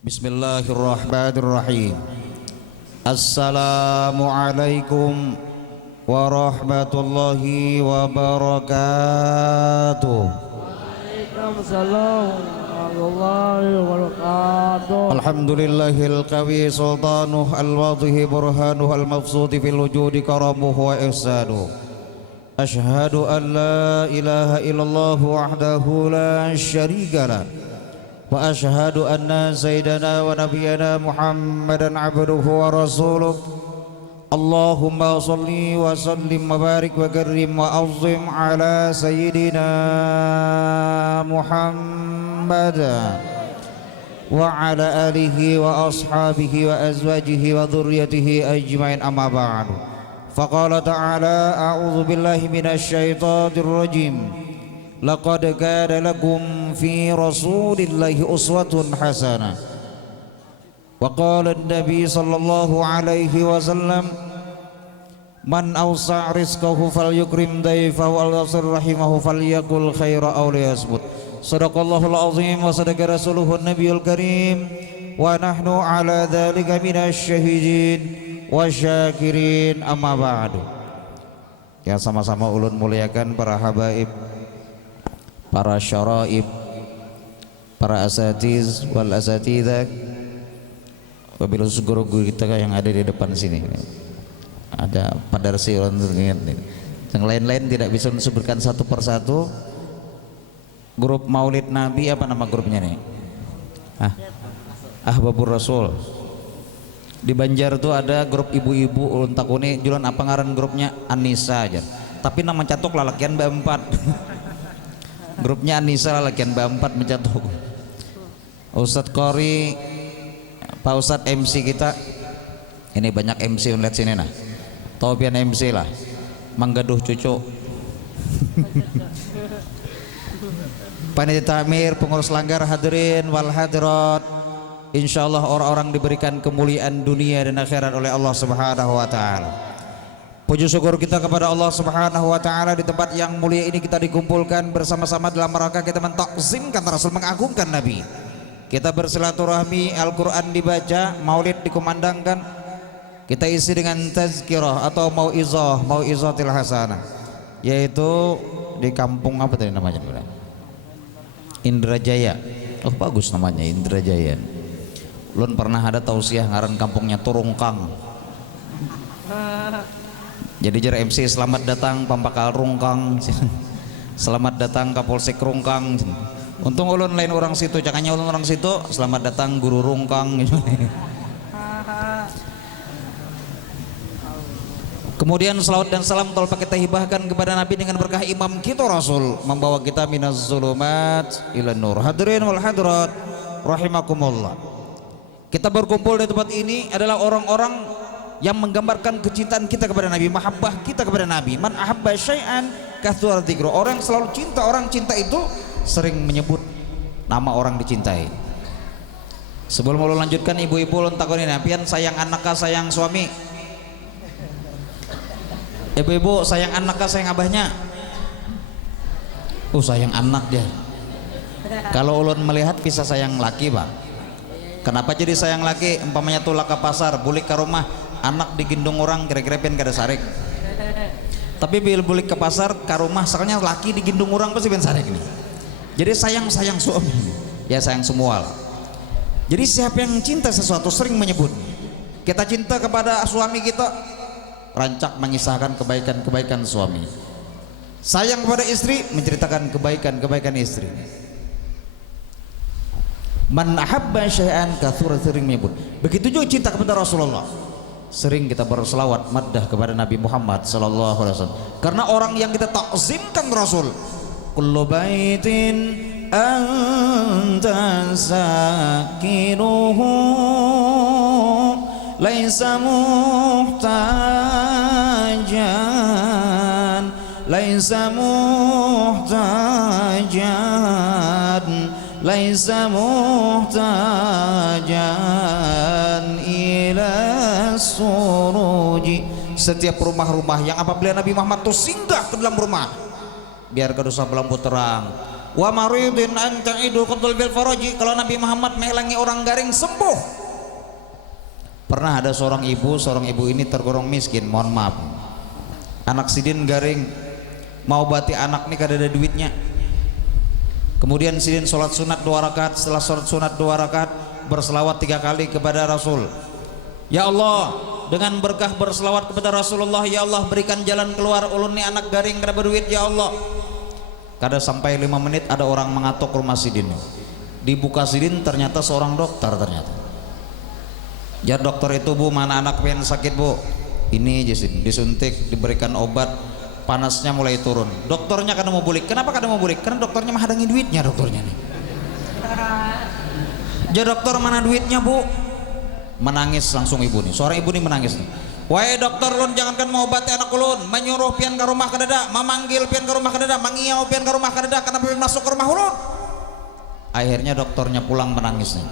Bismillahirrahmanirrahim. Assalamualaikum warahmatullahi wabarakatuh. Waalaikumsalam warahmatullahi wabarakatuh. Alhamdulillahil qawi sultanuh al-wadhihi burhanuh al-mafsudi fil wujudi karamuh wa ihsanuh. Ashhadu an la ilaha illallah wahdahu la syarika lah. Wa ashhadu anna sayyidana wa nabiyyana Muhammadan abduhu wa rasuluh. Allahumma salli wa sallim wa barik wa karim wa azim ala sayyidina Muhammad wa ala alihi wa ashabihi wa azwajihi wa dhurriyyatihi ajma'in, amma ba'du. Faqala ta'ala a'udzu billahi minasy syaithanir rajim. Laqad kana lakum fi rasulillahi uswatun hasanah. Wa qala an-nabi sallallahu alaihi wasallam, man awsa' rizqahu falyukrim dayfahu wal yasir rahimahu falyakul khaira aw liyasmut. Shadaqallahul azim wa sadaqa rasuluhun nabiyul karim wa nahnu ala dzalika minasy syahidin wasyakirin, amma ba'du. Ya, sama-sama ulun muliakan para habaib, para syaraib, para asatiz wal asatidah, wabil khusus guru-guru kita yang ada di depan sini. Ada padarsi, yang lain-lain tidak bisa disebutkan satu persatu. Grup Maulid Nabi, apa nama grupnya nih? Ahbabur Rasul. Di Banjar tuh ada grup ibu-ibu ulun takuni jualan apa ngaran grupnya, Anissa aja. Tapi nama catok lalakian B4. Grupnya Anissa lalakian B4 mencatok. Ustadz Qori, Pak Ustadz MC kita. Ini banyak MC, lihat sini nah. Taupian MC lah. Manggaduh cucu. Panitia takmir, pengurus langgar, hadirin wal hadirat. Insyaallah orang-orang diberikan kemuliaan dunia dan akhirat oleh Allah Subhanahu wa taala. Puji syukur kita kepada Allah Subhanahu wa taala di tempat yang mulia ini kita dikumpulkan bersama-sama dalam rangka kita mentakzimkan Rasul, mengagungkan Nabi. Kita bersilaturahmi, Al-Qur'an dibaca, Maulid dikumandangkan. Kita isi dengan tazkirah atau mau'izatil hasanah, yaitu di kampung apa tadi namanya? Indrajaya. Oh, bagus namanya, Indrajaya. Lun pernah ada tausiah ngaran kampungnya Turungkang. Jadi jar MC, selamat datang Pampakal Rungkang. Selamat datang Kapolsek Rungkang. Untung ulun lain orang situ, jangannya ulun orang situ, selamat datang Guru Rungkang. Kemudian salawat dan salam tolong kita hibahkan kepada Nabi dengan berkah imam kita Rasul, membawa kita minaz zulumat ila nur. Hadirin wal hadirat rahimakumullah. Kita berkumpul di tempat ini adalah orang-orang yang menggambarkan kecintaan kita kepada Nabi, mahabbah kita kepada Nabi. Man ahabba syai'an kathura dzikru. Orang yang selalu cinta, orang cinta itu sering menyebut nama orang dicintai. Sebelum mau lanjutkan, ibu-ibu ulun takoni napian sayang anak kah sayang suami? Ibu-ibu sayang anak kah sayang abahnya? Oh, sayang anak dia. Kalau ulun melihat bisa sayang laki, Pak. Kenapa jadi sayang laki? Umpamanya tulah ke pasar, bulik ke rumah, anak digendong orang kira-kira pian kada sarik. Tapi bil bulik ke pasar ke rumah, soalnya laki digendong orang pasti pian sarik nih. Jadi sayang suami, ya sayang semua lah. Jadi siapa yang cinta sesuatu sering menyebut. Kita cinta kepada suami kita, rancak mengisahkan kebaikan-kebaikan suami. Sayang kepada istri, menceritakan kebaikan-kebaikan istri. Man ahabba syai'an katsura, sering menyebut. Begitu juga cinta kepada Rasulullah. Sering kita berselawat maddah kepada Nabi Muhammad sallallahu alaihi wasallam. Karena orang yang kita takzimkan Rasul. Kullu baitin anta sakinuhu laisa muhtajan, laisa muhtajan, laisa muhtajan ila suruji. Setiap rumah-rumah yang apabila Nabi Muhammad itu singgah ke dalam rumah, biar ke dosa lampu terang, wa maridin an ta'idu qadul bil faraji, kalau Nabi Muhammad menghilangi orang garing sembuh. Pernah ada seorang ibu ini tergolong miskin, mohon maaf, anak sidin garing, mau bati anak nih kada ada duitnya. Kemudian sidin sholat sunat 2 rakaat, setelah sholat sunat 2 rakaat berselawat 3 kali kepada Rasul. Ya Allah, dengan berkah berselawat kepada Rasulullah, ya Allah berikan jalan keluar ulun nih anak garing kada berduit ya Allah. Kada sampai 5 menit ada orang mengatok rumah sidin. Dibuka sidin ternyata seorang dokter ternyata. Ya dokter itu bu, mana anak pengen sakit bu? Ini aja sih, disuntik, diberikan obat, panasnya mulai turun. Dokternya kada mau bulik. Kenapa kada mau bulik? Karena dokternya menghadangi duitnya dokternya nih. Ya dokter mana duitnya bu? Menangis langsung ibu nih, seorang ibu nih menangis nih. Wahai dokter ulun jangankan mau obati anak ulun, menyuruh pian ke rumah kadada, memanggil pian ke rumah kadada, mengiau pian ke rumah kadada, kenapa pian masuk ke rumah ulun? Akhirnya dokternya pulang menangis nih.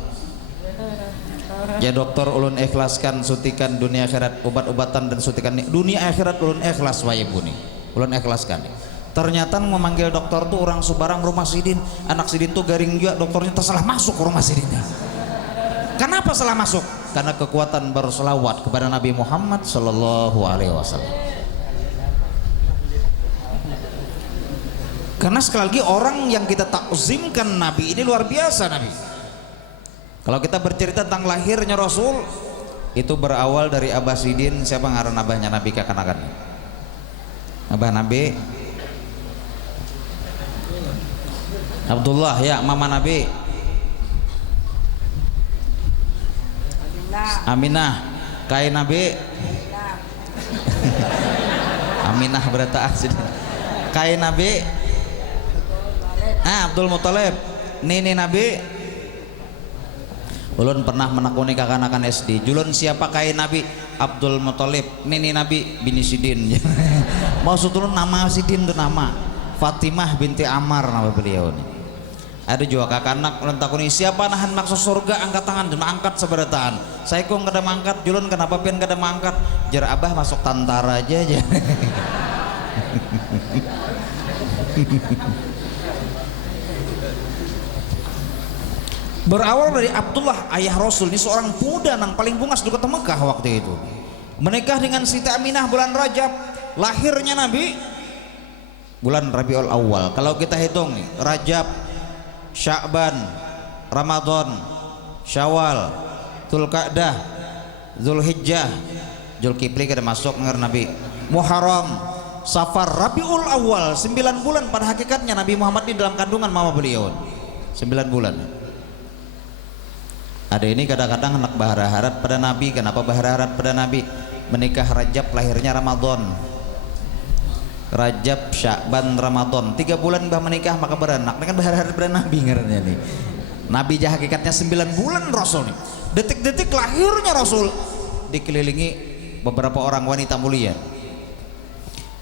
Ya dokter ulun ikhlaskan suntikan dunia akhirat, obat-obatan dan suntikan dunia akhirat ulun ikhlas wahai ibu nih. Ulun ikhlaskan nih. Ternyata memanggil dokter tuh orang Subarang rumah sidin, anak sidin tuh garing juga, dokternya tersalah masuk ke rumah sidinnya. Kenapa salah masuk? Karena kekuatan berselawat kepada Nabi Muhammad Sallallahu Alaihi Wasallam. Karena sekali lagi orang yang kita takzimkan Nabi ini luar biasa Nabi. Kalau kita bercerita tentang lahirnya Rasul, itu berawal dari Abah Sidin. Siapa ngaran abahnya Nabi kakanakan? Abah Nabi Abdullah, ya mama Nabi Aminah, kai Nabi Aminah berata asli. Kai Nabi Abdul Muthalib. Nini Nabi. Ulun pernah menekuni kakanakan SD. Julun siapa kai Nabi? Abdul Muthalib. Nini Nabi bini Sidin. Maksud ulun nama Sidin itu nama Fatimah binti Ammar nama beliau nih. Ada juga kakanak ulun takuni siapa nahan maksud surga, angkat tangan dan angkat seberataan. Saya kok kada mangkat, julun kenapa pian kada mangkat? Jar abah masuk tentara aja. Berawal dari Abdullah ayah Rasul, ini seorang muda nang paling bungas di kota Mekah waktu itu. Menikah dengan Siti Aminah bulan Rajab. Lahirnya Nabi bulan Rabiul Awal. Kalau kita hitung nih, Rajab, Sya'ban, Ramadan, Syawal, Dzulqa'dah, Dzulhijjah, Dzulkifli kada masuk ngar Nabi. Muharram, Safar, Rabiul Awal, 9 bulan pada hakikatnya Nabi Muhammad ini dalam kandungan mama beliau. 9 bulan. Ada ini kadang-kadang anak berharap pada Nabi. Kenapa berharap pada Nabi? Menikah Rajab, lahirnya Ramadan. Rajab, Sya'ban, Ramadan, 3 bulan bah menikah maka beranak. Ini kan berharap pada Nabi ngarannya nih. Nabi jah hakikatnya 9 bulan Rasul nih. Detik-detik lahirnya Rasul dikelilingi beberapa orang wanita mulia.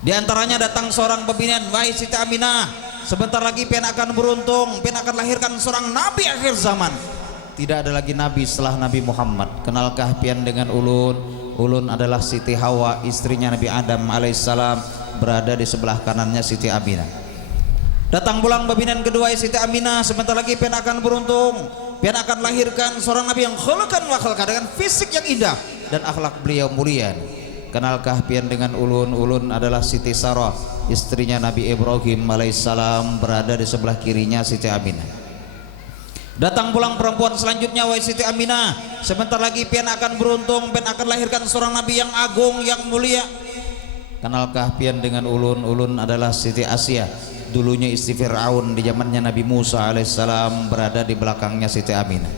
Di antaranya datang seorang pembinaan, wahai Siti Aminah, sebentar lagi pian akan beruntung, pian akan lahirkan seorang nabi akhir zaman. Tidak ada lagi nabi setelah Nabi Muhammad. Kenalkah pian dengan ulun? Ulun adalah Siti Hawa, istrinya Nabi Adam alaihissalam, berada di sebelah kanannya Siti Aminah. Datang pulang pembinaan kedua Siti Aminah, sebentar lagi pian akan beruntung, pian akan lahirkan seorang nabi yang khuluqan wa khalqan, dengan fisik yang indah dan akhlak beliau mulia. Kenalkah pian dengan ulun? Ulun adalah Siti Sarah, istrinya Nabi Ibrahim alaihissalam, berada di sebelah kirinya Siti Aminah. Datang pulang perempuan selanjutnya, wahai Siti Aminah, sebentar lagi pian akan beruntung, pian akan lahirkan seorang nabi yang agung, yang mulia. Kenalkah pian dengan ulun? Ulun adalah Siti Asia, dulunya istri Fir'aun di zamannya Nabi Musa alaihissalam, berada di belakangnya Siti Aminah.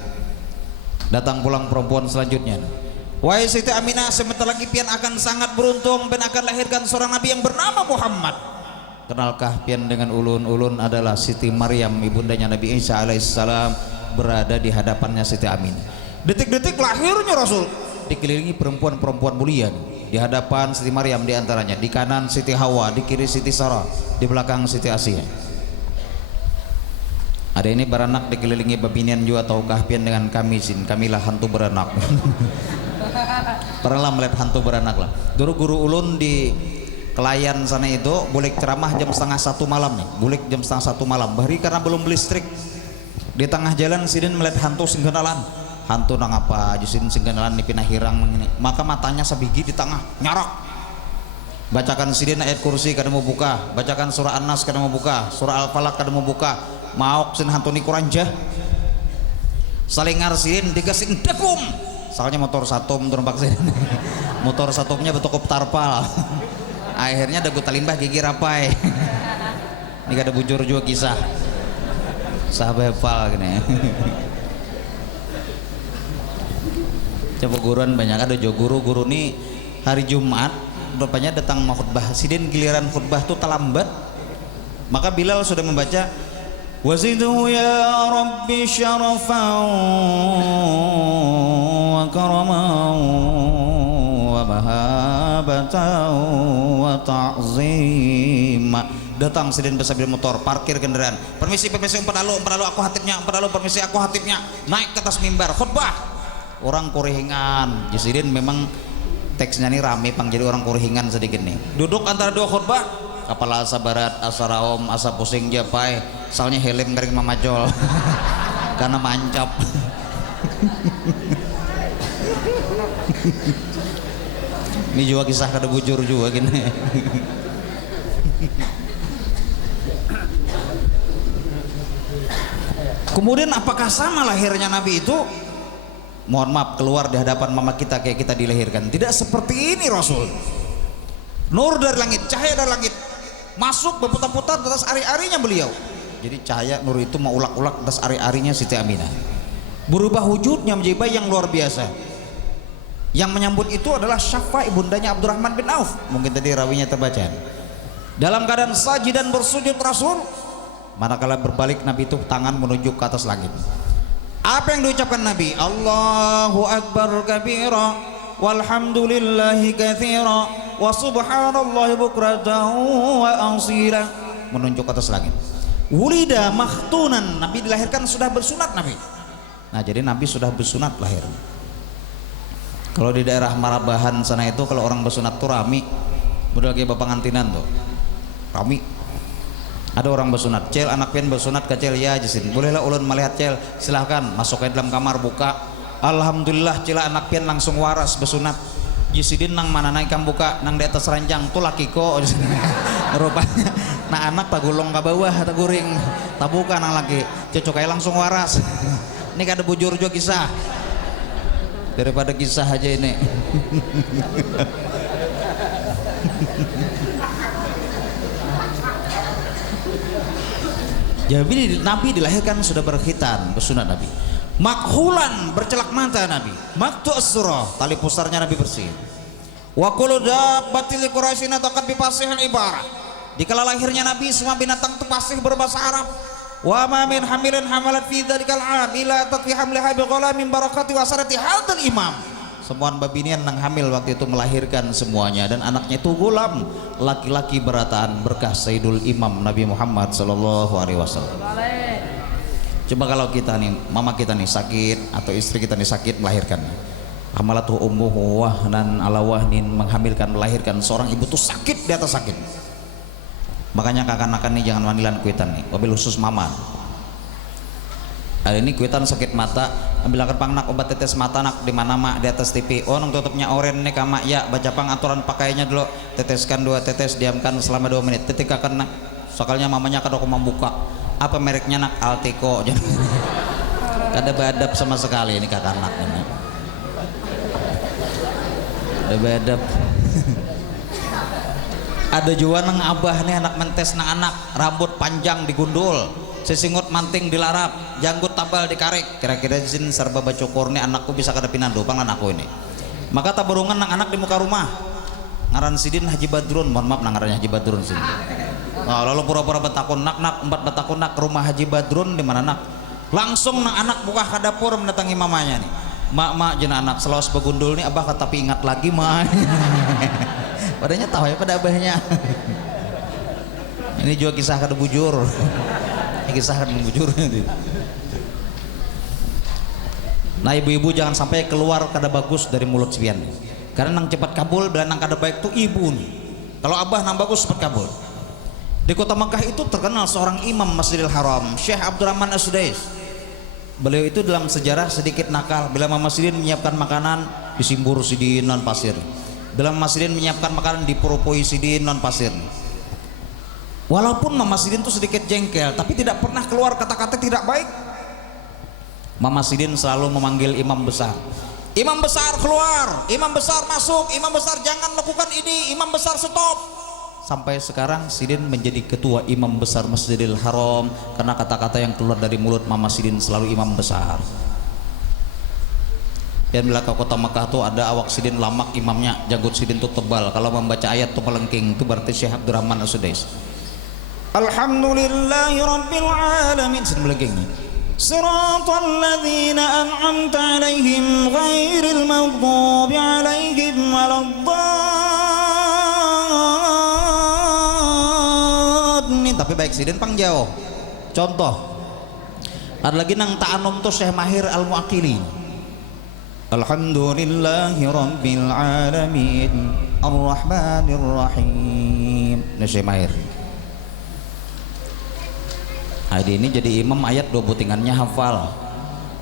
Datang pulang perempuan selanjutnya, wahai Siti Aminah, sebentar lagi pian akan sangat beruntung, pian akan lahirkan seorang nabi yang bernama Muhammad. Kenalkah pian dengan ulun? Ulun adalah Siti Maryam, ibundanya Nabi Isa alaihissalam, berada di hadapannya Siti Aminah. Detik-detik lahirnya Rasul dikelilingi perempuan-perempuan mulia. Di hadapan Siti Maryam di antaranya, di kanan Siti Hawa, di kiri Siti Sarah, di belakang Siti Asia. Ada ini beranak dikelilingi babinian juga. Tahukah pian dengan kami? Kamilah hantu beranak. Pernahlah melihat hantu beranak lah. Dulu guru ulun di Kelayan sana itu boleh ceramah jam setengah satu malam nih, boleh jam setengah satu malam. Bahari karena belum listrik. Di tengah jalan sidin melihat hantu singgenalan. Hantu nang apa? Jusin singgenalan di pinah hirang ini. Maka matanya sebiji di tengah nyarak. Bacakan sidin ayat kursi kada mau buka, bacakan surah An-Nas kada mau buka, surah Al-Falaq kada mau buka. Maok sin hantu ni kuranjah. Salingar sidin digasing dekum. Soalnya motor satum turun sidin. Motor satumnya betul tarpal. Akhirnya ada guta limbah gigi rapai. Ini kada bujur juga kisah sahabepal gini. Coba guruan banyak ada jo guru nih hari Jumat rupanya datang mau khutbah. Sidin giliran khutbah tuh terlambat, maka Bilal sudah membaca wazidhu ya rabbi syarafan wa karaman wa mahabatan wa ta'zima. Datang sidin bersabir motor, parkir kendaraan, permisi empat lalu aku hatibnya, permisi aku hatibnya, naik ke atas mimbar khutbah. Orang kurihingan sidin memang teksnya nih rame pang, jadi orang kurihingan sedikit nih. Duduk antara dua khutbah, kepala asa barat, asa raom, asa pusing japai, soalnya helm garing mamajol karena mancap. Ini juga kisah kada bujur juga gini. Kemudian apakah sama lahirnya Nabi itu? Mohon maaf, keluar di hadapan mama kita kayak kita dilahirkan. Tidak seperti ini Rasul. Nur dari langit, cahaya dari langit, masuk berputar-putar atas ari-arinya beliau. Jadi cahaya nur itu mau ulak-ulak atas ari-arinya Siti Aminah. Berubah wujudnya menjadi bayi yang luar biasa. Yang menyambut itu adalah Syafa ibundanya Abdurrahman bin Auf. Mungkin tadi rawinya terbaca. Dalam keadaan sajid dan bersujud Rasul, manakala berbalik Nabi itu tangan menunjuk ke atas langit. Apa yang diucapkan Nabi? Allahu Akbar kabira walhamdulillahi katsira wa subhanallahi bukratan wa asila. Menunjuk ke atas langit. Wulida makhtunan, Nabi dilahirkan sudah bersunat Nabi. Nah jadi Nabi sudah bersunat lahir. Kalau di daerah Marabahan sana itu kalau orang bersunat tuh rami, udah kayak bapak ngantinan tuh rami. Ada orang bersunat, cel anak pian bersunat ke cel ya jisin. Bolehlah ulun melihat cel, silahkan masuk ke dalam kamar buka. Alhamdulillah cila anak pian langsung waras bersunat. Jisidin nang mana naik kam buka nang di atas ranjang tuh laki ko. Rupanya nah anak tagulong ke bawah taguring tabuka nang laki cocok kayak langsung waras. Ini kada bujur juga kisah daripada kisah aja ini. Jadi Nabi dilahirkan sudah berkhitan, bersunat Nabi. Makhulan, bercelak mata Nabi. Maktu as-surah, tali pusarnya Nabi bersih. Wa kullu dabbatil quraisyin taqad bi fasihil ibarah. Dikala lahirnya Nabi semua binatang itu fasih berbahasa Arab. Wa ma min hamilin hamalat fi dzalikal am ila tatfi hamliha bi ghulamin barakati wa sarati hadzal imam. Semua babinian nang hamil waktu itu melahirkan semuanya dan anaknya itu gulam, laki-laki berataan berkah Sayyidul Imam Nabi Muhammad sallallahu alaihi wasallam. Coba kalau kita nih, mama kita nih sakit atau istri kita nih sakit melahirkan. Hamalatu ummuhu wahnan ala wahnin, menghamilkan melahirkan seorang ibu tuh sakit di atas sakit. Makanya kakak-kakak nih jangan manilan kuitan nih, wabil khusus mama. Hari ini kuitan sakit mata, ambilkan pang nak obat tetes mata nak di mana mak di atas TV. Oh nang tutupnya oren nih kama ya baca pang aturan pakainya dulu. Teteskan 2 tetes, diamkan selama 2 menit. Ketika kena sokalnya mamanya kadok membuka. Apa mereknya nak? Alteco. Kada beadab sama sekali ini kakak anak ini. Ada beadab. Ada juga nang abah nih anak mentes nang anak rambut panjang digundul. Sesingut manting dilarap, janggut tabal dikarik. Kira-kira izin serba bacukur nih anakku bisa kada pinando pang anakku ini. Maka taburungan nang anak di muka rumah. Ngaran sidin Haji Badrun, mohon maaf nang ngarannya Haji Badrun sini. Nah, lalu pura-pura betakun nak 4 betakun nak ke rumah Haji Badrun di mana nak? Langsung nang anak buka ke dapur mendatangi mamanya nih. Mak jenah anak selawas begundul nih abah tapi ingat lagi mah. Padahal tahu ya pada abahnya. Ini juga kisah kada bujur. Kisah kan membujur. Nah ibu-ibu jangan sampai keluar kada bagus dari mulut sian, karena nang cepat kabul bila nang kada baik tuh ibu nih. Kalau abah nang bagus cepat kabul. Di kota Makkah itu terkenal seorang imam Masjidil Haram, Syekh Abdurrahman As-Sudais. Beliau itu dalam sejarah sedikit nakal. Bila Mama Sidin menyiapkan makanan disimbur sidin non pasir. Bila Mama Sidin menyiapkan makanan diporopoi sidin non pasir. Walaupun Mama Sidin itu sedikit jengkel, tapi tidak pernah keluar kata-kata tidak baik. Mama Sidin selalu memanggil imam besar. Imam besar keluar, imam besar masuk, imam besar jangan lakukan ini, imam besar stop. Sampai sekarang Sidin menjadi ketua imam besar Masjidil Haram karena kata-kata yang keluar dari mulut Mama Sidin selalu imam besar. Dan bila ke kota Makkah tuh ada awak Sidin lamak imamnya, janggut Sidin tuh tebal, kalau membaca ayat tuh melengking, itu berarti Syekh Abdurrahman As-Sudais. Alhamdulillahi Rabbil Alamin, Sidin melengking. Siratal ladzina an'amta alaihim ghairil maghdubi alaihim waladdallin. Tapi baik Sidin pang jauh. Contoh ada lagi nang ta'anum tuh Syekh Mahir Al-Mu'aqili. Alhamdulillahi Rabbil Alamin Ar-Rahmanir Rahim. Ini Syekh Mahir. Hari ini jadi imam ayat 2 butingannya hafal.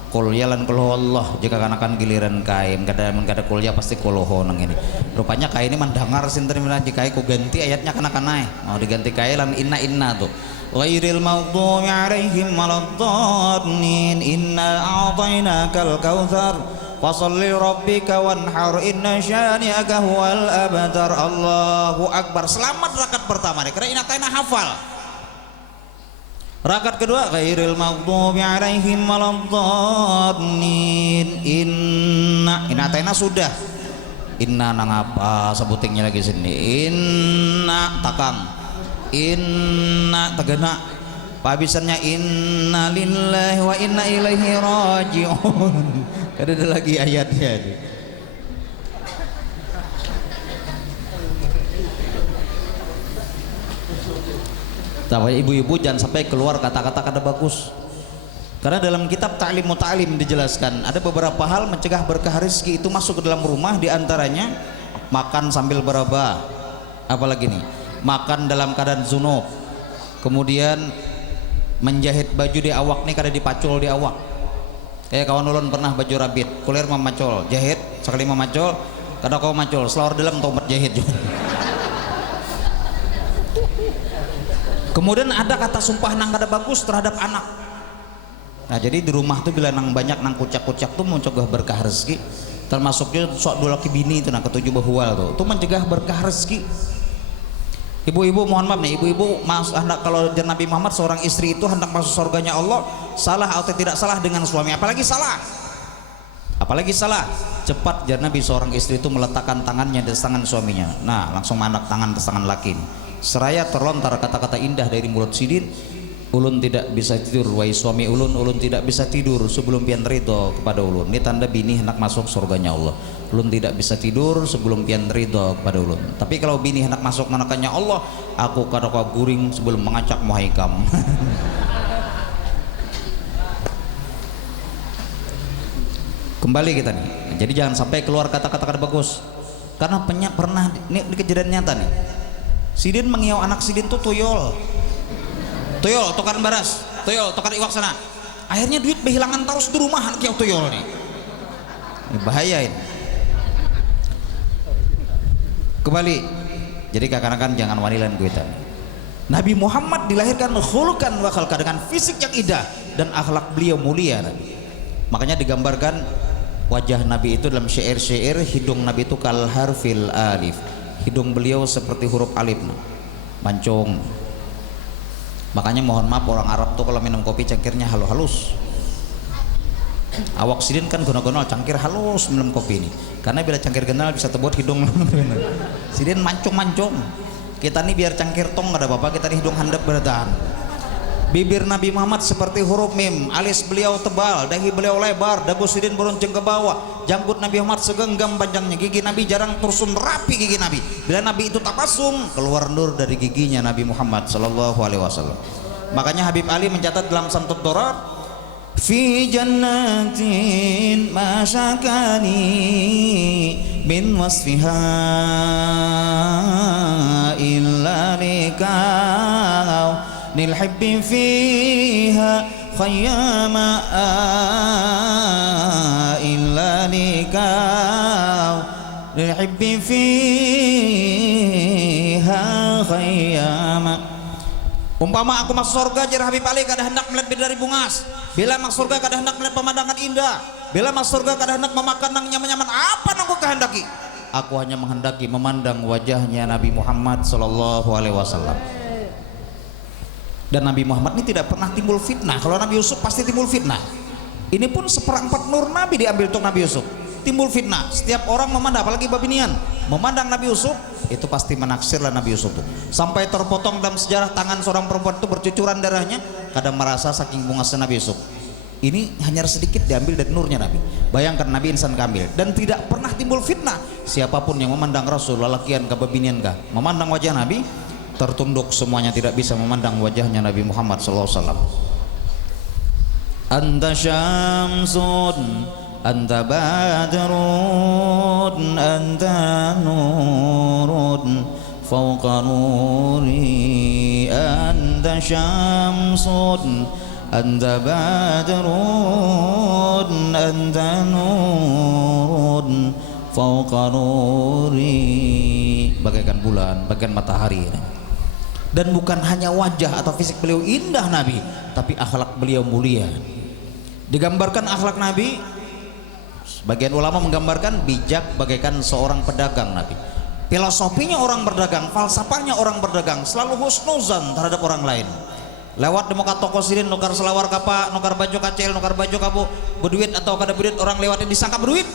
Qul ya lan qul Allah, jika kanakan giliran kaim kada kuliah pasti qulho nang ini. Rupanya kai ini mendengar sinten mina jika ku ganti ayatnya kana-kana. Mau diganti kai lan inna tuh. Ghairil maghdubi alaihim waladdallin inna a'tainakal kautsar fasholli rabbika wanhar inna syani'aka huwal abtar. Allahu akbar. Selamat rakaat pertama nih karena inataina hafal. Rakaat kedua ghairil maghdubi alaihim waladdallin inna inataina sudah. Inna nang apa sebutingnya lagi sini. Inna takang. Inna tegena. Pabisannya inna lillahi wa inna ilaihi raji'un. Ada lagi ayatnya nih. Tapi ibu-ibu jangan sampai keluar kata-kata kada bagus. Karena dalam kitab Ta'lim Muta'alim dijelaskan ada beberapa hal mencegah berkah rezeki itu masuk ke dalam rumah, diantaranya makan sambil beraba, apalagi nih makan dalam keadaan zunub, kemudian menjahit baju di awak nih kada dipacul di awak. Kayak kawan ulun pernah baju rabit kulir memacul jahit sekali memacul kada kau macul selawar dalam tomat jahit juga. Kemudian ada kata sumpah nang kada bagus terhadap anak. Nah jadi di rumah tuh bila nang banyak nang kucak-kucak tuh mencegah berkah rezeki. Termasuknya sok dua laki bini itu nang ketujuh bahwal tuh mencegah berkah rezeki. Ibu-ibu mohon maaf nih, ibu-ibu mas hendak kalau Nabi Muhammad seorang istri itu hendak masuk surganya Allah, salah atau tidak salah dengan suami, apalagi salah cepat jar Nabi seorang istri itu meletakkan tangannya di tangan suaminya. Nah langsung manak tangan di tangan laki. Seraya terlontar kata-kata indah dari mulut Sidin, ulun tidak bisa tidur wahai suami ulun tidak bisa tidur sebelum pian ridho kepada ulun. Ini tanda bini hendak masuk surganya Allah. Ulun tidak bisa tidur sebelum pian ridho kepada ulun. Tapi kalau bini hendak masuk neraka-Nya Allah, aku kada kau guring sebelum mengacak muhaikam. Kembali kita nih. Jadi jangan sampai keluar kata-kata bagus. Karena pernah ini kejadian nyata nih. Sidin mengiau anak Sidin tuh tuyul tukar baras, tuyul tukar iwak sana. Akhirnya duit kehilangan terus di rumah anak yang tuyul nih. Ini bahaya ini. Kembali. Jadi kakak-kakak jangan wanilan kita. Nabi Muhammad dilahirkan khulukan wa khalqa dengan fisik yang indah dan akhlak beliau mulia. Makanya digambarkan wajah Nabi itu dalam syair-syair, hidung Nabi itu kal harfil alif. Hidung beliau seperti huruf alif, mancung. Makanya mohon maaf orang Arab tuh kalau minum kopi cangkirnya halus. Awak Sidin kan gonol-gonol cangkir halus minum kopi ini. Karena bila cangkir genal bisa tebut hidung. Sidin mancung-mancung. Kita nih biar cangkir tong ada apa-apa, kita nih hidung handap bertahan. Bibir Nabi Muhammad seperti huruf mim, alis beliau tebal, dahi beliau lebar, dagu Sidin beruncing ke bawah, janggut Nabi Muhammad segenggam panjangnya, gigi Nabi jarang tersun rapi gigi Nabi. Bila Nabi itu tabasum, keluar nur dari giginya Nabi Muhammad sallallahu alaihi wasallam. Makanya Habib Ali mencatat dalam Samtut Dorat, fi jannatin masyakani min wasfiha إلا لكاو للحب فيها خياما إلا لكاو للحب فيها خياما. Umpama aku masuk surga jar Habib Ali kada hendak melihat bidadari bungas, bila masuk surga kada hendak melihat pemandangan indah, bila masuk surga kada hendak memakan nang nyaman-nyaman, apa nang aku kehendaki? Aku hanya menghendaki memandang wajahnya Nabi Muhammad sallallahu alaihi wasallam. Dan Nabi Muhammad ini tidak pernah timbul fitnah. Kalau Nabi Yusuf pasti timbul fitnah. Ini pun seperempat nur Nabi diambil untuk Nabi Yusuf. Timbul fitnah. Setiap orang memandang, apalagi Babinian, memandang Nabi Yusuf itu pasti menaksirlah Nabi Yusuf itu. Sampai terpotong dalam sejarah tangan seorang perempuan itu bercucuran darahnya, kadang merasa saking bungasnya Nabi Yusuf. Ini hanya sedikit diambil dari nurnya Nabi. Bayangkan Nabi insan kamil dan tidak pernah timbul fitnah. Siapapun yang memandang Rasul, lalakian kah babinian kah, memandang wajah Nabi, tertunduk semuanya, tidak bisa memandang wajahnya Nabi Muhammad sallallahu alaihi wasallam. Anta syamsun anta badrun anta nurun fawqa nuri anta syamsun anta badrun anta nurun fawqa nuri, bagaikan bulan, bagaikan matahari. Dan bukan hanya wajah atau fisik beliau indah Nabi, tapi akhlak beliau mulia. Digambarkan akhlak Nabi, sebagian ulama menggambarkan bijak bagaikan seorang pedagang Nabi. Filosofinya orang berdagang, falsafahnya orang berdagang, selalu husnuzan terhadap orang lain. Lewat di muka toko sidin, nukar selawar kapa, nukar baju kacil, nukar baju kabu, berduit atau kada berduit, orang lewatin disangka berduit.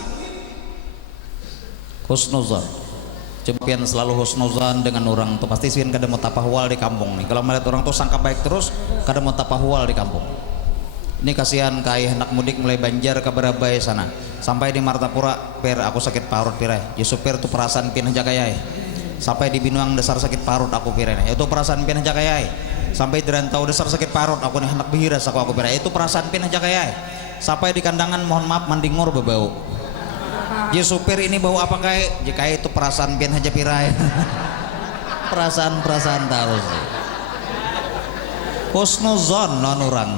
Husnuzan. Cepian selalu husnuzan dengan orang tuh, pasti sih kada mau tapahwal di kampung nih. Kalau melihat orang tuh sangka baik terus, kada mau tapahwal di kampung. Ini kasihan kai hendak mudik mulai Banjar ke Barabai sana, sampai di Martapura, per aku sakit parut pirai. Ya supir tuh perasaan pinah jakayai. Sampai di Binuang dasar sakit parut aku pirai. Itu perasaan pinah jakayai. Sampai di Rantau dasar sakit parut aku nih hendak behiras aku pirai. Itu perasaan pinah jakayai. Sampai di Kandangan mohon maaf mandingur bebau. Ya supir ini bau apa kayak? Jika itu perasaan pian aja pirai. Perasaan terus. Husnuzon non orang.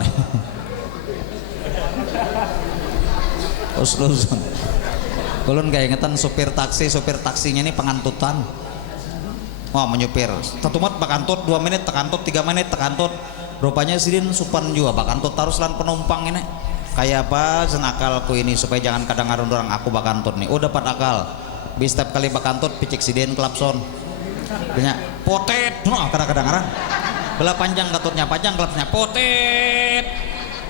Husnuzon. Kulun kayak ingetan supir taksinya ini pengantutan. Wah menyupir. Satu mat bakantut 2 menit tekantut 3 menit tekantut. Rupanya sidin supan juga bakantut terus lan penumpang ini. Kayak apa senakalku ini supaya jangan kadang ngarun orang aku bakantut nih. Oh dapat akal. Bis setiap kali bakantut picik sidin klapson. Banyak potet. Noh kadang-kadang ngarang. Bela panjang katutnya, panjang klapsnya potet.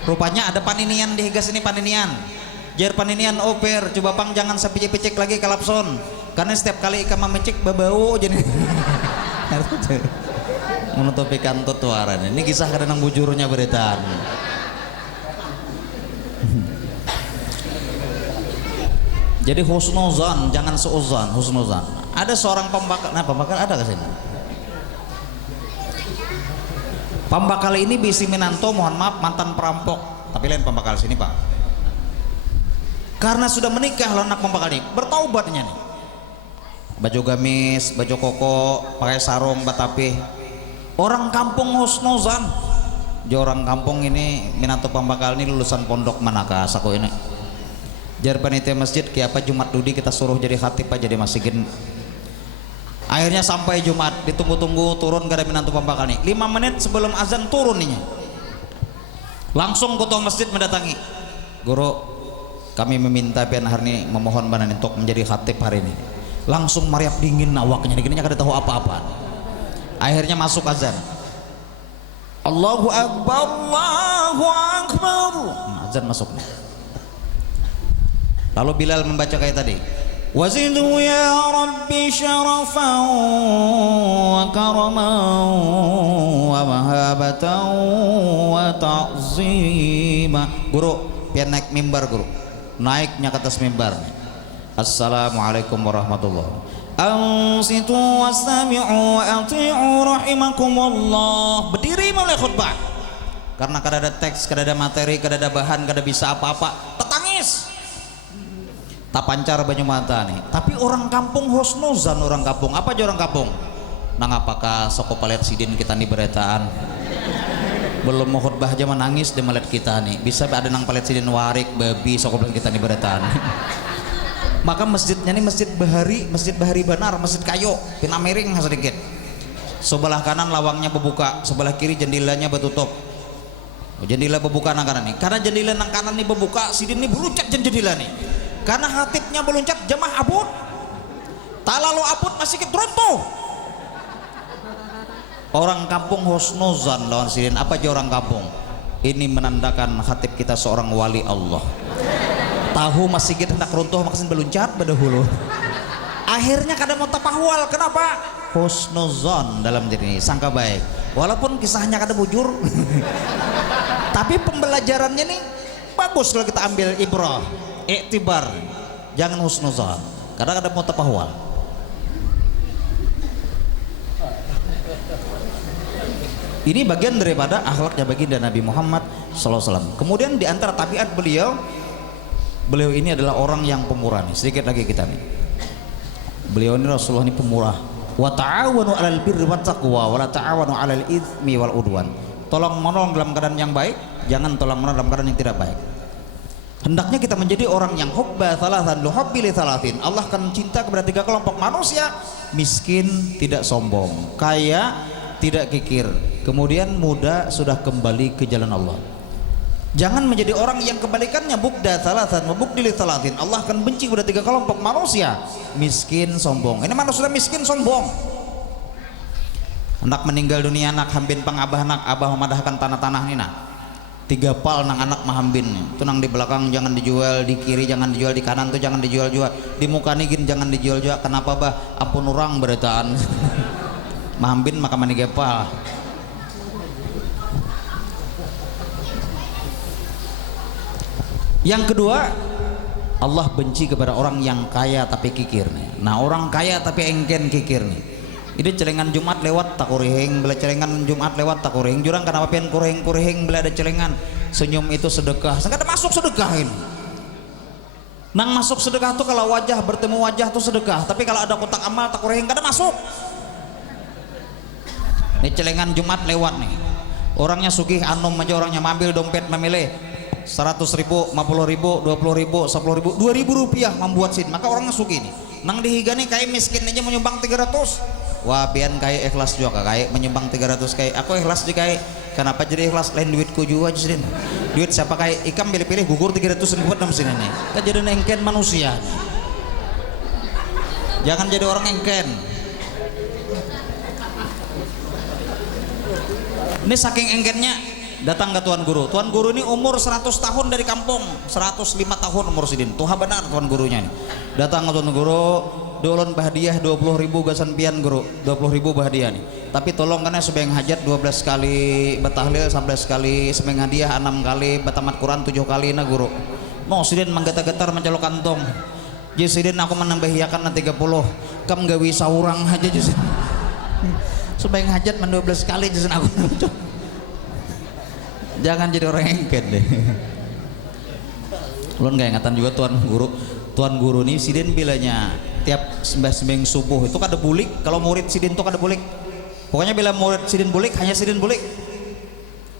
Rupanya ada paninian di higas ini paninian. Jar paninian oper, coba pang jangan sepicik-picik lagi klapson. Karena setiap kali ikan memecik babau jadi. Menutupi kantut waran. Ini kisah kadang bujurnya beritaan. Jadi husnuzan, jangan seuzan, husnuzan. Ada seorang pembakar, nah pembakar ada ke sini. Pembakar ini bisi Minanto, mohon maaf mantan perampok, tapi lain pembakar sini pak. Karena sudah menikah lo anak pembakar ini, bertaubatnya nih. Baju gamis, baju koko, pakai sarung, batapi. Orang kampung husnuzan. Jadi orang kampung ini Minanto pembakar ini lulusan pondok manakah aku ini. Jar panitia masjid kiapa Jumat Dudi kita suruh jadi khatib aja di masjid. Akhirnya sampai Jumat ditunggu-tunggu turun gak ada Minanto pembakar nih. 5 menit sebelum azan turun nih. Langsung ketua masjid mendatangi. Guru, kami meminta pian hari ini memohon banan untuk menjadi khatib hari ini. Langsung mariap dingin awaknya, dikininya kada tahu apa-apa. Akhirnya masuk azan. Allahu Akbar, Allahu Akbar. Azan masuk nih. Lalu Bilal membaca kayak tadi. Wazidhu ya Rabbi syarafan wa karaman wa mahabatan wa ta'zima. Guru, pian naik mimbar guru. Naiknya ke atas mimbar. Assalamualaikum warahmatullahi wabarakatuh. Ansitu wastami'u wa ati'u rahimakumullah. Berdiri mulai khutbah. Karena kada ada teks, kada ada materi, kada ada bahan, kada bisa apa-apa. Tetangis. Tak pancar banyak mata nih. Tapi orang kampung husnuzan orang kampung. Apa aja orang kampung? nang apakah soko palet sidin kita nih beretaan belum mau khutbah aja menangis deh melihat kita nih bisa ada nang palet sidin warik babi soko palet kita nih beretaan. Maka masjidnya nih masjid bahari benar, masjid kayu pina miring sedikit, sebelah kanan lawangnya berbuka, sebelah kiri jendelanya bertutup. Jendela berbuka nang kanan nih, karena jendela nang kanan nih berbuka sidin nih beluncat jendela nih, karena hatibnya beluncat jemaah abud tak lalu abud masih ketruntuh. Orang kampung husnuzan lawan sidin. Apa aja orang kampung ini menandakan khatib kita seorang wali Allah. Tahu masih kita hendak runtuh makin beluncat pada hulu. Akhirnya kadang mau tapahwal. Kenapa? Husnuzan dalam diri ini, sangka baik. Walaupun kisahnya kadang bujur, tapi pembelajarannya nih bagus kalau kita ambil ibrah, iktibar. Jangan husnuzan. Kadang-kadang mau tapahwal. Ini bagian daripada akhlaknya baginda Nabi Muhammad SAW. Kemudian di antara tabiat beliau ini adalah orang yang pemurah nih. Sedikit lagi kita nih. Beliau ini Rasulullah ini pemurah. Wa ta'awanu 'alal birri wat taqwa wa la ta'awanu 'alal itsmi wal udwan. Tolong menolong dalam keadaan yang baik, jangan tolong menolong dalam keadaan yang tidak baik. Hendaknya kita menjadi orang yang hubba thalathan luhabbi li thalathin. Allah akan cinta kepada 3 kelompok manusia: miskin, tidak sombong; kaya, tidak kikir; kemudian muda, sudah kembali ke jalan Allah. Jangan menjadi orang yang kebalikannya, bukda thalathan wa bukdili thalathin. Allah akan benci kepada 3 kelompok manusia: miskin, sombong. Ini mana sudah miskin, sombong. Anak meninggal dunia, anak hambin pang abah, anak abah memadahkan tanah-tanah nina 3 pal nang anak mahambin itu nang di belakang jangan dijual, di kiri jangan dijual, di kanan tuh jangan dijual juga, di muka nigin jangan dijual juga. Kenapa bah? Ampun orang beretaan mahambin maka mani gepal. Yang kedua, Allah benci kepada orang yang kaya tapi kikir nih. Nah, orang kaya tapi engken kikir nih. Ini celengan Jumat lewat tak kureheng, bela celengan Jumat lewat tak kureheng. Jurang kenapa pian kureheng bela ada celengan. Senyum itu sedekah. Sangat ada masuk sedekah ini. Nang masuk sedekah tuh kalau wajah bertemu wajah tuh sedekah. Tapi kalau ada kotak amal tak kureheng kada masuk. Ini celengan Jumat lewat nih. Orangnya sugih anom aja, orangnya mambil dompet memilih 100.000, 50.000, 20.000, 10.000, 2.000 rupiah membuat sin. Maka orangnya sugih nih. Nang dihigani kayak miskin aja menyumbang 300. Wah pian kayak ikhlas juga kayak menyumbang 300 kayak aku ikhlas juga kayak. Kenapa jadi ikhlas? Lain duitku juga aja sih. Duit siapa kayak ikam pilih-pilih gugur 300 buat dalam sini nih. Kan jadi engken manusia. Jangan jadi orang engken. Ini saking engkennya datang ke Tuan Guru. Tuan Guru ini umur 100 tahun dari kampung, 105 tahun umur sidin. Tuha benar Tuan Gurunya ini. Datang ke Tuan Guru, dolon bahadiah 20.000 gasan pian Guru, 20.000 bahadiah nih. Tapi tolong karena sebeng hajat 12 kali batahlil, 11 kali sebeng hadiah 6 kali batamat Quran 7 kali na Guru. Mau sidin menggetar-getar mencolok kantong. Jadi sidin aku menambahiakan na 30. Kam gawi saurang aja jadi. Sebeng hajat 12 kali jadi aku. Jangan jadi orang engket deh. Ulun gak ingatan juga Tuan Guru nih sidin bilanya tiap sembah-sembah subuh itu kada bulik. Kalau murid sidin tuh kada bulik. Pokoknya bila murid sidin bulik hanya sidin bulik.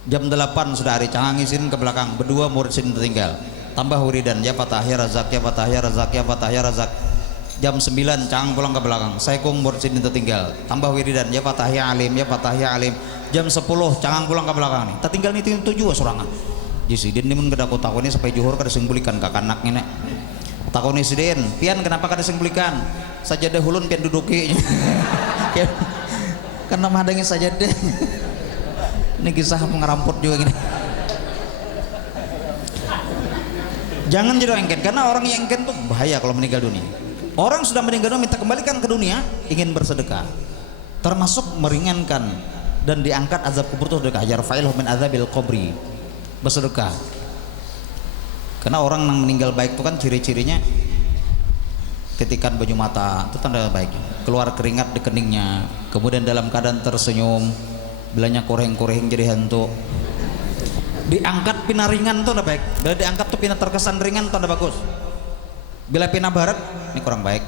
Jam 8 sudah hari cangangi sidin ke belakang, berdua murid sidin tertinggal. Tambah wiridan ya Fatah ya Razak ya Fatah ya Razak ya Fatah ya Razak. Jam 9 cangang pulang ke belakang. Saya kong murid sidin tertinggal. Tambah wiridan ya Fatah ya Alim ya Fatah ya Alim. Jam 10 cangang pulang ke belakang nih. Tertinggal nih 7 sorangan. Jadi sidin ini mun kada aku takoni sampai juhur kada sing bulikan kakak anak ini. Takoni sidin, pian kenapa kada sing bulikan? Sajadah hulun pian duduki. Karena madangnya sajadah. Ini kisah pengeramput juga gini. Jangan jadi engken, karena orang yang engken tuh bahaya kalau meninggal dunia. Orang sudah meninggal dunia minta kembalikan ke dunia, ingin bersedekah, termasuk meringankan dan diangkat azab kubur itu sedekah. Yarfa'ilhu min azabil qabri, bersedekah. Karena orang yang meninggal baik itu kan ciri-cirinya titikan baju mata, itu tanda baik. Keluar keringat di keningnya, kemudian dalam keadaan tersenyum, belanya koreng-koreng jadi hantu. Diangkat pina ringan tuh udah baik. Bila diangkat tuh pina terkesan ringan tuh udah bagus. Bila pina barat ini kurang baik.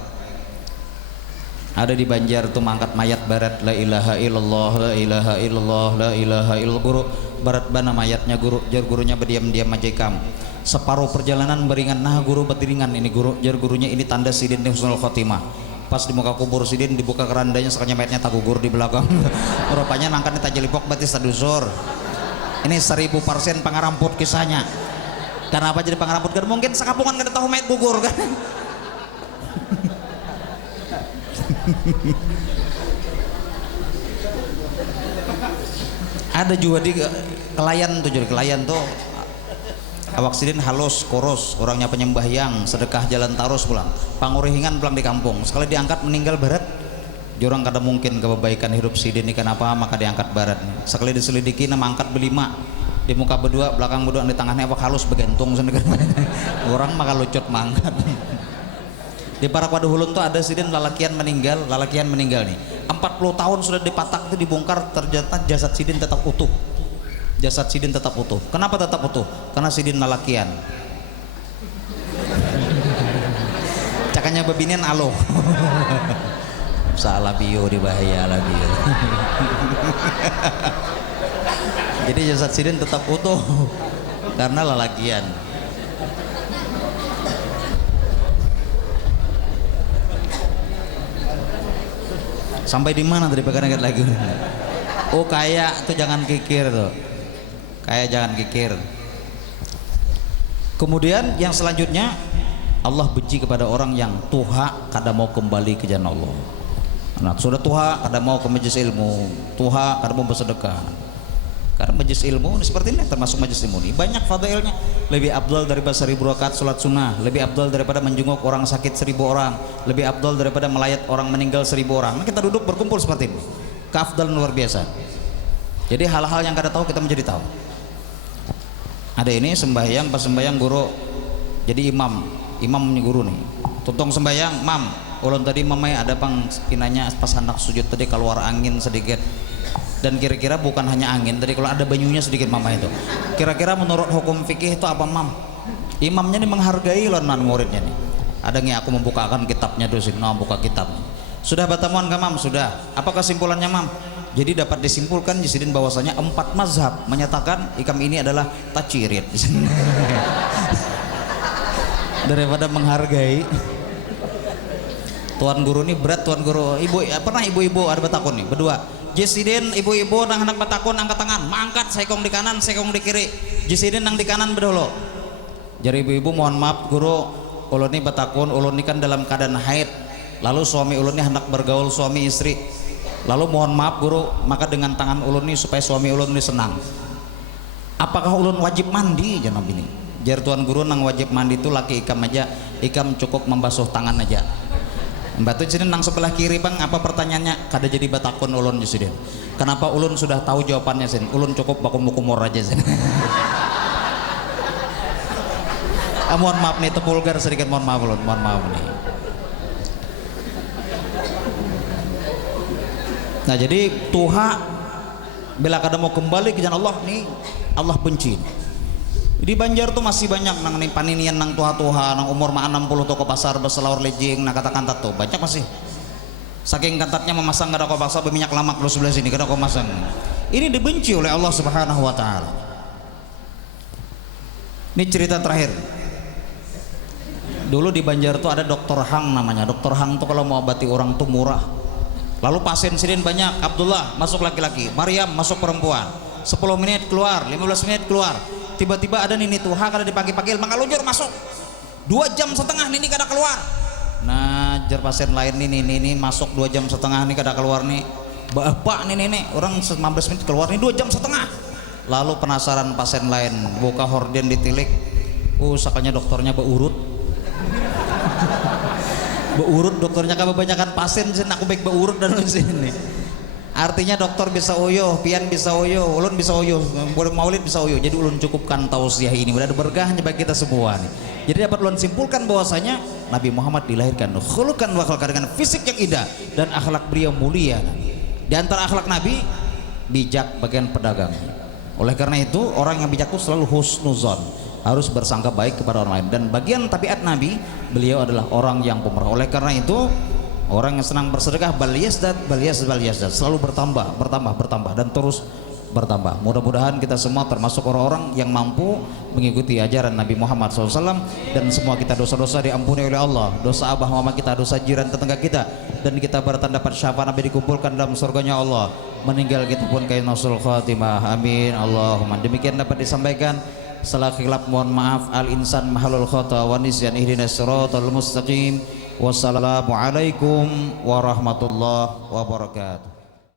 Ada di Banjar tuh mangkat mayat barat, la ilaha illallah, la ilaha illallah, la ilaha illallah. Guru barat bana mayatnya guru, jar gurunya berdiam-diam aja kam. Separuh perjalanan beringan, nah guru betiringan ini guru, jar gurunya ini tanda sidin husnul khotimah. Pas di muka kubur sidin dibuka kerandanya, sekalinya mayatnya tak gugur di belakang. Rupanya nangkatnya tak jelipok batis tadusur. Ini 1000% pangaramput kisahnya. Kenapa jadi pangaramput? Kan mungkin sekapungan kada tahu mayat gugur kan. Ada juga di Kelayan tuh, jadi Kelayan tuh awak sidin halus koros, orangnya penyembahyang, sedekah jalan tarus pulang, pangurihingan pulang di kampung, sekali diangkat meninggal barat, jorang kada mungkin kebaikan hidup sidin ini kenapa maka diangkat barat. Sekali diselidiki nama angkat belima di muka berdua, belakang berdua, di tangannya awak halus begentung sendiri. Orang maka lucut mangkat. Di Parak Waduh Hulun tuh ada sidin lalakian meninggal nih 40 tahun sudah dipatak itu dibongkar, ternyata jasad sidin tetap utuh. Jasad sidin tetap utuh. Kenapa tetap utuh? Karena sidin lalakian. Cakanya bebinian aloh. Salah bio di bahaya lah bio. Jadi jasad sidin tetap utuh karena lalakian. Sampai di mana tadi pegangan lagi? Oh kayak tuh jangan kikir tuh, kayak jangan kikir. Kemudian yang selanjutnya, Allah benci kepada orang yang tuha kada mau kembali ke jalan Allah. Nah, sudah tuha kada mau ke majelis ilmu, tuha kada mau bersedekah. Karena majelis ilmu seperti ini termasuk majelis ilmu ini banyak fadailnya, lebih afdal daripada 1000 rakaat salat sunnah, lebih afdal daripada menjenguk orang sakit 1000 orang, lebih afdal daripada melayat orang meninggal 1000 orang. Nah, kita duduk berkumpul seperti ini, keafdalan luar biasa. Jadi hal-hal yang kada tahu kita menjadi tahu. Ada ini sembahyang, pas sembahyang guru jadi imam guru nih, tuntung sembahyang mam ulun tadi mamai ada pang pinanya pas anak sujud tadi keluar angin sedikit. Dan kira-kira bukan hanya angin tadi, kalau ada banyunya sedikit mama itu, kira-kira menurut hukum fikih itu apa mam? Imamnya nih menghargai lonan muridnya nih. Ada nih aku membukakan kitabnya dulu sih, buka kitab. Sudah batamuan ke mam? Sudah. Apa kesimpulannya mam? Jadi dapat disimpulkan di sini bahwasanya 4 mazhab menyatakan ikam ini adalah tacirit. Daripada menghargai tuan guru ini berat, tuan guru ibu pernah ibu-ibu ada batakun nih berdua. Jisidin ibu-ibu nang hendak batakun angkat tangan, mangkat sekong di kanan, sekong di kiri. Jisidin nang di kanan bedolo. Jadi ibu-ibu mohon maaf guru, ulun ini batakun, ulun ini kan dalam keadaan haid. Lalu suami ulun ini hendak bergaul suami istri. Lalu mohon maaf guru, maka dengan tangan ulun ini supaya suami ulun ini senang. Apakah ulun wajib mandi janab ini? Jar tuan guru nang wajib mandi itu laki ikam aja, ikam cukup membasuh tangan aja. Mbak tuh nang sebelah kiri bang, apa pertanyaannya? Kada jadi batakun ulun jadi. Kenapa ulun sudah tahu jawabannya sen? Ulun cukup bakum-kumur aja sen. Mohon maaf nih, tepulgar sedikit, mohon maaf ulun, mohon maaf nih. Nah jadi tuha bila kada mau kembali ke jalan Allah nih, Allah benci. Di Banjar tuh masih banyak nang nih paninian nang tuha-tuha nang umur 60 tuh ke pasar beselawar lejing nak kata-kantat tuh banyak masih. Saking kantatnya memasang kada kau paksa berminyak lamak lu sebelah sini kada kau masang. Ini dibenci oleh Allah Subhanahu wa taala. Ini cerita terakhir. Dulu di Banjar tuh ada dokter Hang namanya. Dokter Hang tuh kalau mau obati orang tuh murah. Lalu pasien sidin banyak, Abdullah masuk laki-laki, Maryam masuk perempuan. 10 menit keluar, 15 menit keluar. Tiba-tiba ada nini tuha kada dipagi-pagil maka lunjur masuk 2 jam setengah nini kada keluar. Nah jar pasien lain ini masuk 2 jam setengah nih kada keluar nih bapak nih orang 15 menit keluar nih 2 jam setengah. Lalu penasaran pasien lain buka horden ditilik, sakanya dokternya beurut. Beurut dokternya kebanyakan pasien sini aku baik beurut dan sini. Artinya dokter bisa uyuh, pian bisa uyuh, ulun bisa uyuh, maulid bisa uyuh. Jadi ulun cukupkan tausiah ini, udah ada berkahnya bagi kita semua nih. Jadi dapat ulun simpulkan bahwasanya Nabi Muhammad dilahirkan khuluqan wa khalqan dengan fisik yang indah dan akhlak beliau mulia. Di antara akhlak Nabi bijak bagian pedagang. Oleh karena itu orang yang bijak itu selalu husnuzon, harus bersangka baik kepada orang lain. Dan bagian tabiat Nabi, beliau adalah orang yang pemerah. Oleh karena itu Orang yang senang bersedekah bal yazdad, selalu bertambah dan terus bertambah. Mudah-mudahan kita semua termasuk orang-orang yang mampu mengikuti ajaran Nabi Muhammad SAW, dan semua kita dosa-dosa diampuni oleh Allah, dosa abah mama kita, dosa jiran tetangga kita, dan kita bertanda dapat syafaat Nabi dikumpulkan dalam surganya Allah. Meninggal kita pun kain nasul khatimah, amin Allahumma. Demikian dapat disampaikan. Salah khilaf mohon maaf. Al insan mahalul khata wa nisyan, ihdinas siratal mustaqim. Wassalamualaikum warahmatullahi wabarakatuh.